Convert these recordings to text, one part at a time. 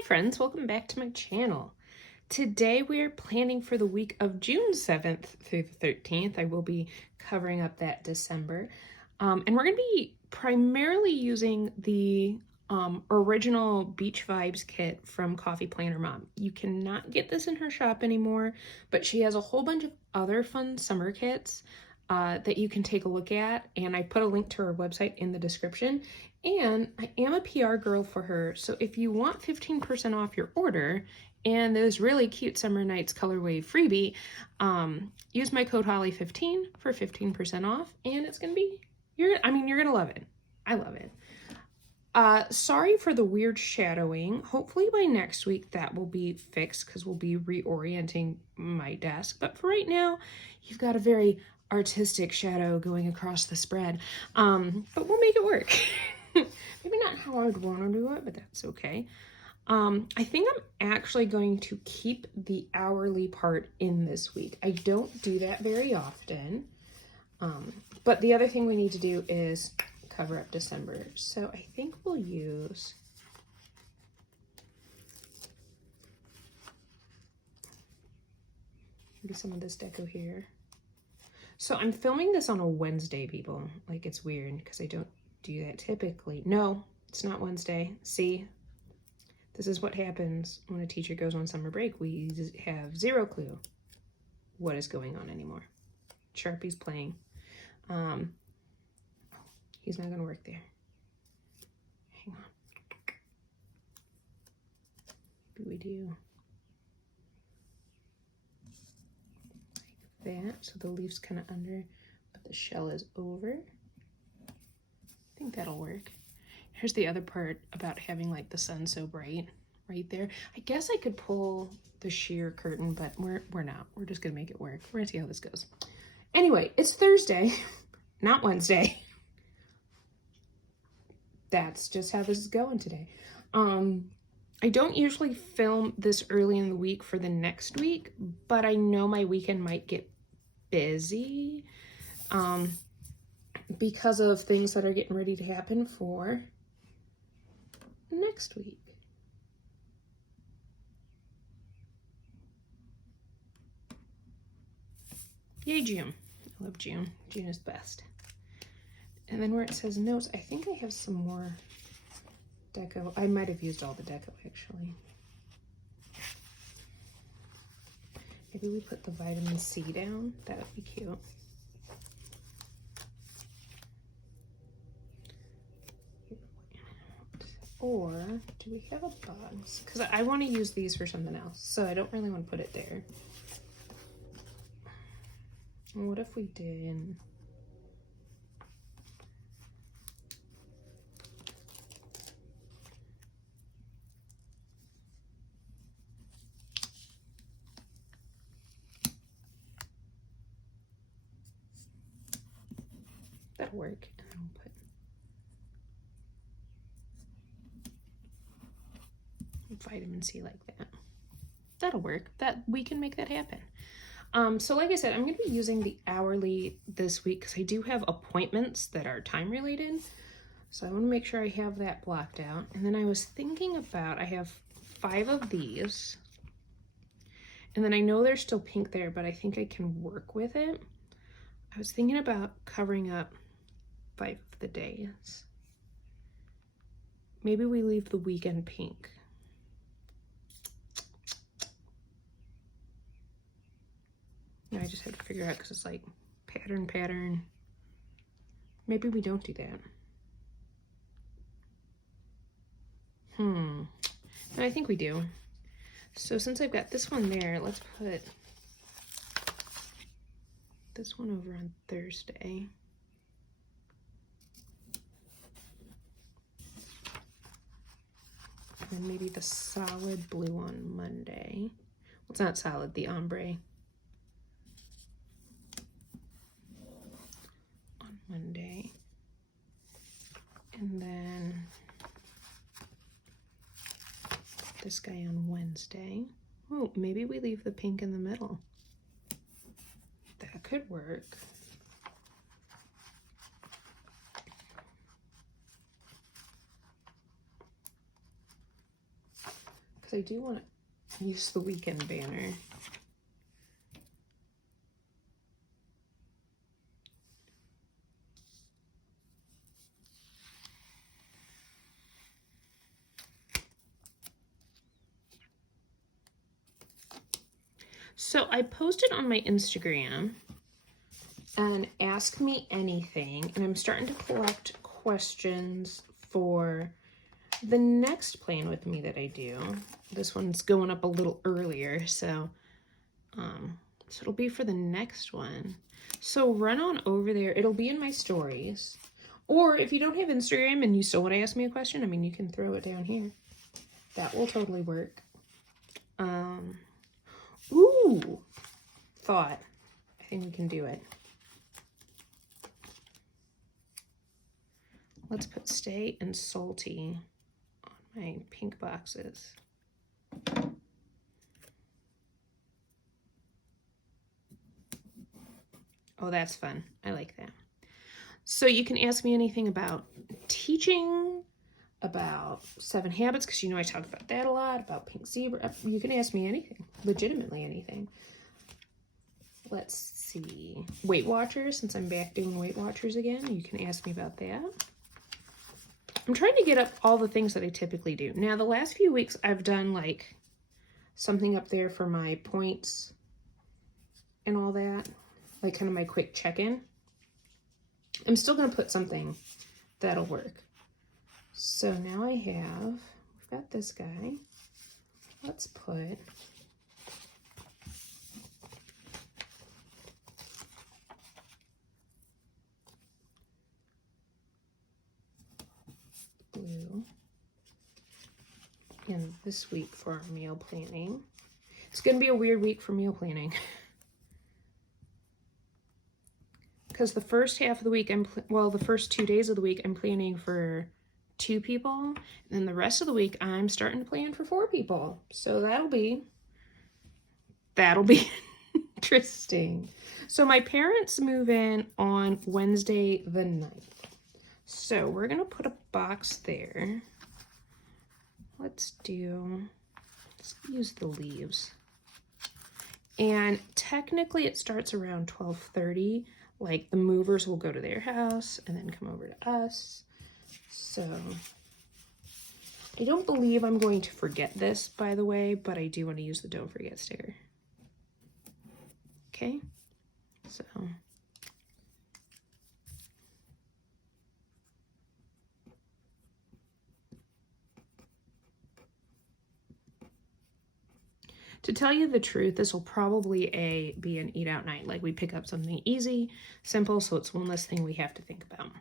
Hi friends, welcome back to my channel. Today we are planning for the week of June 7th through the 13th. I will be covering up that December. And we're going to be primarily using the original Beach Vibes kit from CoffeePlannerMom. You cannot get this in her shop anymore, but she has a whole bunch of other fun summer kits that you can take a look at, and I put a link to her website in the description. And I am a PR girl for her, so if you want 15% off your order and those really cute Summer Nights colorway freebie, use my code Holly15 for 15% off, and it's gonna be, you're gonna love it. I love it. Sorry for the weird shadowing. Hopefully by next week that will be fixed because we'll be reorienting my desk. But for right now, you've got a very artistic shadow going across the spread. But we'll make it work. Maybe not how I'd want to do it, but that's okay. I think I'm actually going to keep the hourly part in this week. I don't do that very often. But the other thing we need to do is cover up December. So I think we'll use maybe some of this deco here. So I'm filming this on a Wednesday, people. Like, it's weird because I don't do that typically. No, it's not Wednesday. See, this is what happens when a teacher goes on summer break. We have zero clue what is going on anymore. Sharpie's playing. He's not gonna work there. Hang on. Maybe we do like that, so the leaf's kind of under, but the shell is over. I think that'll work. Here's the other part about having like the sun so bright right there. I guess I could pull the sheer curtain, but we're not. We're just gonna make it work. We're gonna see how this goes. Anyway, it's Thursday, not Wednesday. That's just how this is going today. I don't usually film this early in the week for the next week, but I know my weekend might get busy because of things that are getting ready to happen for next week. Yay, June. I love June. June is best. And then where it says notes, I think I have some more deco. I might have used all the deco, actually. Maybe we put the vitamin C down. That would be cute. Or do we have a box? Because I want to use these for something else, so I don't really want to put it there. And what if we did... That'll work. And then we'll put vitamin C like that. That'll work. That we can make that happen. So like I said, I'm going to be using the hourly this week because I do have appointments that are time related. So I want to make sure I have that blocked out. And then I was thinking about, I have 5 of these. And then I know there's still pink there, but I think I can work with it. I was thinking about covering up 5 of the days. Maybe we leave the weekend pink. I just had to figure out because it's like pattern. Maybe we don't do that. And I think we do. So since I've got this one there, let's put this one over on Thursday. And maybe the solid blue on Monday. Well, it's not solid, the ombre. On Monday. And then this guy on Wednesday. Oh, maybe we leave the pink in the middle. That could work. because I do want to use the weekend banner. So I posted on my Instagram an Ask Me Anything, and I'm starting to collect questions for the next Plan With Me that I do. This one's going up a little earlier, so it'll be for the next one. So run on over there. It'll be in my stories. Or if you don't have Instagram and you still want to ask me a question, I mean, you can throw it down here. That will totally work. Ooh, thought. I think we can do it. Let's put Stay and Salty on my pink boxes. Oh, that's fun. I like that. So you can ask me anything about teaching, about 7 Habits, because you know I talk about that a lot, about Pink Zebra. You can ask me anything, legitimately anything. Let's see. Weight Watchers, since I'm back doing Weight Watchers again, you can ask me about that. I'm trying to get up all the things that I typically do. Now, the last few weeks, I've done like something up there for my points and all that, like kind of my quick check-in. I'm still going to put something that'll work. So now we've got this guy. Let's put blue in this week for our meal planning. It's going to be a weird week for meal planning. Because the first half of the week, the first 2 days of the week, I'm planning for 2 people. And then the rest of the week, I'm starting to plan for 4 people. So that'll be interesting. So my parents move in on Wednesday the 9th. So we're going to put a box there. Let's use the leaves. And technically it starts around 12:30. Like the movers will go to their house and then come over to us. So I don't believe I'm going to forget this, by the way, but I do want to use the Don't Forget sticker. Okay, so to tell you the truth, this will probably be an eat out night. Like we pick up something easy, simple, so it's one less thing we have to think about.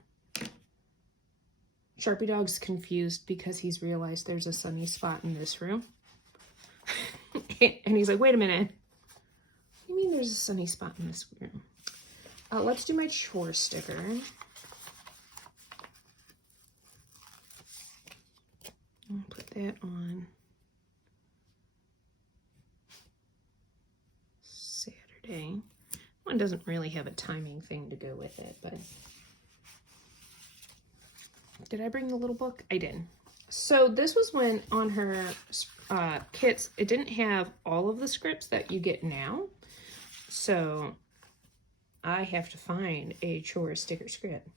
Sharpie Dog's confused because he's realized there's a sunny spot in this room. And he's like, wait a minute. What do you mean there's a sunny spot in this room? Let's do my chore sticker. I'll put that on Saturday. One doesn't really have a timing thing to go with it, but did I bring the little book? I did. So this was when on her kits, it didn't have all of the scripts that you get now. So I have to find a chore sticker script.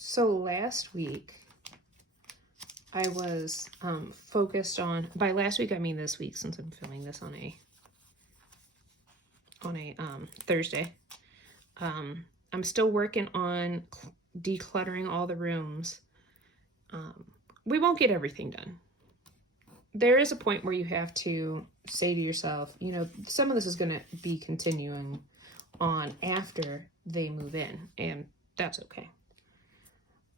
So last week, I was focused on, by last week I mean this week, since I'm filming this on a Thursday. I'm still working on decluttering all the rooms. We won't get everything done. There is a point where you have to say to yourself, you know, some of this is going to be continuing on after they move in, and that's okay.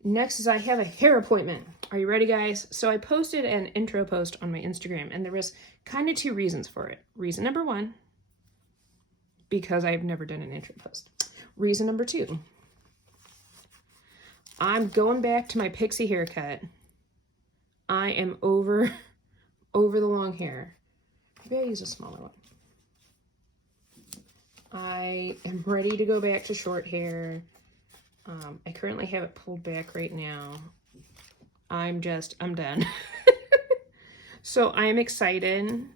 Next is I have a hair appointment. Are you ready, guys? So I posted an intro post on my Instagram, and there was kind of 2 reasons for it. Reason number 1, because I've never done an intro post. Reason number 2, I'm going back to my pixie haircut. I am over over the long hair. Maybe I'll use a smaller one. I am ready to go back to short hair. I currently have it pulled back right now. I'm done. So I'm excited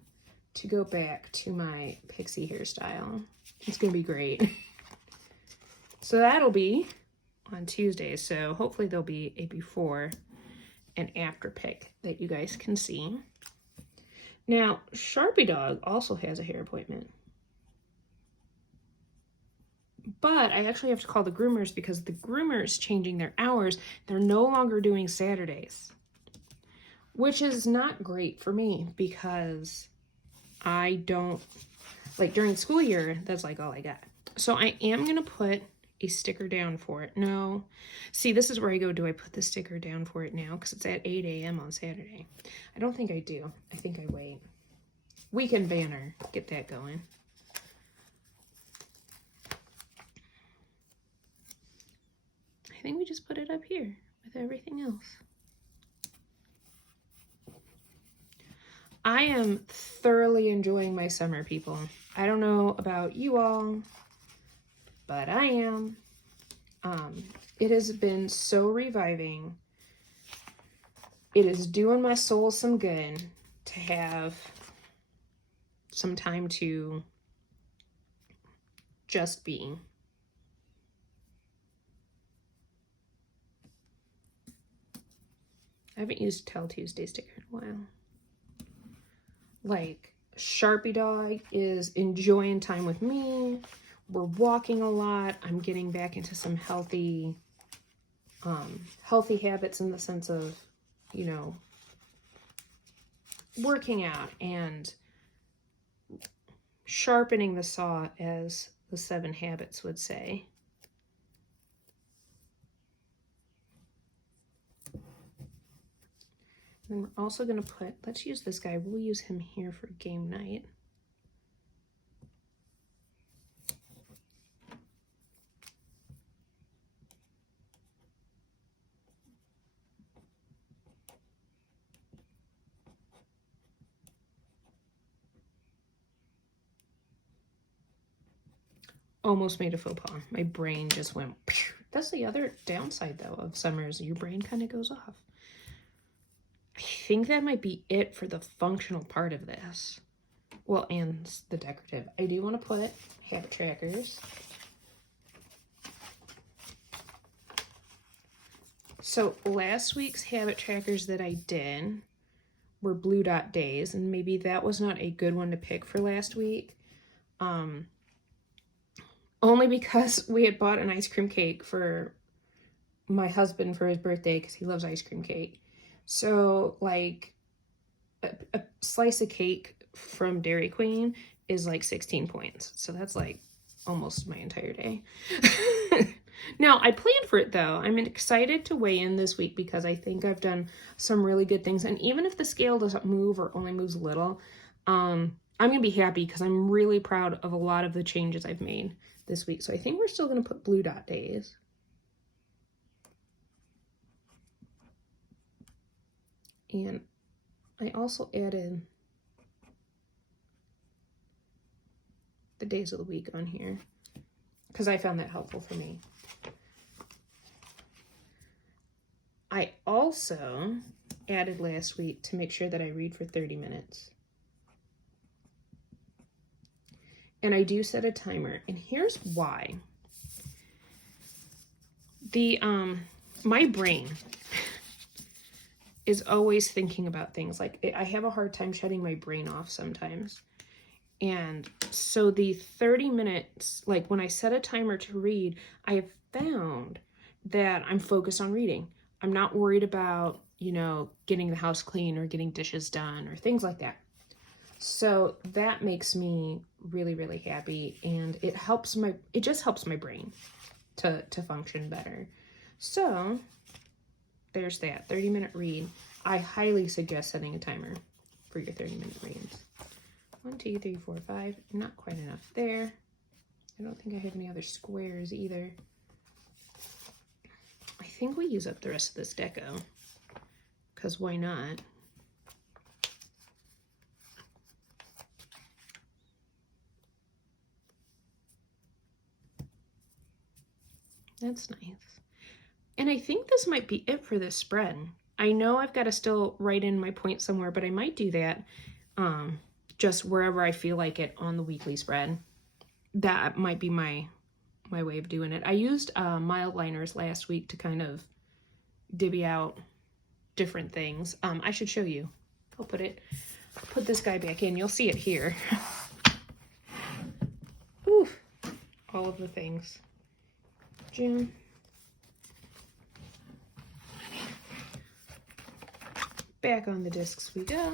to go back to my pixie hairstyle. It's gonna be great. So that'll be on Tuesday. So hopefully there'll be a before and after pic that you guys can see. Now, Sharpie Dog also has a hair appointment. But I actually have to call the groomers because the groomer is changing their hours. They're no longer doing Saturdays, which is not great for me because I don't, like during school year, that's like all I got. So I am going to put a sticker down for it. No. See, this is where I go, do I put the sticker down for it now? Because it's at 8 a.m. on Saturday. I don't think I do. I think I wait. Weekend banner. Get that going. I think we just put it up here with everything else. I am thoroughly enjoying my summer, people. I don't know about you all, but I am. It has been so reviving. It is doing my soul some good to have some time to just be. I haven't used Tell Tuesday sticker in a while. Like, Sharpie Dog is enjoying time with me. We're walking a lot. I'm getting back into some healthy habits in the sense of, you know, working out and sharpening the saw, as the 7 Habits would say. And we're also going to put, let's use this guy. We'll use him here for game night. Almost made a faux pas. My brain just went, pew. That's the other downside, though, of summers. Your brain kind of goes off. I think that might be it for the functional part of this. Well, and the decorative. I do want to put habit trackers. So last week's habit trackers that I did were blue dot days, and maybe that was not a good one to pick for last week. Only because we had bought an ice cream cake for my husband for his birthday because he loves ice cream cake. So, like, a slice of cake from Dairy Queen is like 16 points. So that's like almost my entire day. Now, I planned for it, though. I'm excited to weigh in this week because I think I've done some really good things. And even if the scale doesn't move or only moves a little, I'm going to be happy because I'm really proud of a lot of the changes I've made this week. So I think we're still going to put blue dot days. And I also added the days of the week on here because I found that helpful for me. I also added last week to make sure that I read for 30 minutes. And I do set a timer, and here's why. My brain is always thinking about things. Like, I have a hard time shutting my brain off sometimes. And so the 30 minutes, like when I set a timer to read, I have found that I'm focused on reading. I'm not worried about, you know, getting the house clean or getting dishes done or things like that. So that makes me really, really happy, and it just helps my brain to function better. So there's that 30-minute read. I highly suggest setting a timer for your 30-minute reads. 1, 2, 3, 4, 5. Not quite enough there. I don't think I have any other squares either. I think we use up the rest of this deco, because why not? That's nice. And I think this might be it for this spread. I know I've got to still write in my points somewhere, but I might do that just wherever I feel like it on the weekly spread. That might be my way of doing it. I used mild liners last week to kind of divvy out different things. I should show you. I'll put this guy back in. You'll see it here. Ooh, all of the things. June. Back on the discs we go.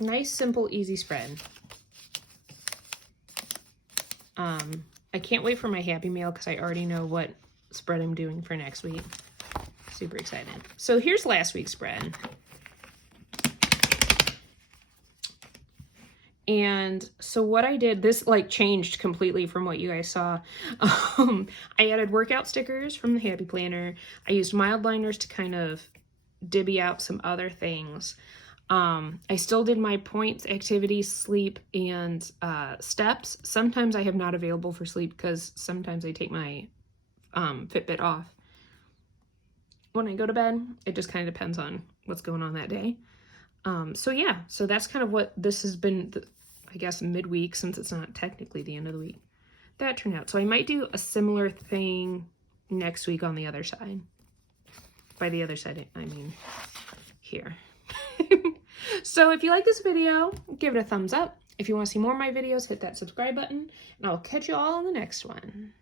Nice, simple, easy spread. I can't wait for my Happy Mail because I already know what spread I'm doing for next week. Super excited. So here's last week's spread. And so what I did, this like changed completely from what you guys saw. I added workout stickers from the Happy Planner. I used mild liners to kind of divvy out some other things. I still did my points, activities, sleep, and steps. Sometimes I have not available for sleep because sometimes I take my Fitbit off when I go to bed. It just kind of depends on what's going on that day. So yeah, so that's kind of what this has been, I guess, midweek, since it's not technically the end of the week. That turned out. So I might do a similar thing next week on the other side. By the other side, I mean here. So if you like this video, give it a thumbs up. If you want to see more of my videos, hit that subscribe button, and I'll catch you all in the next one.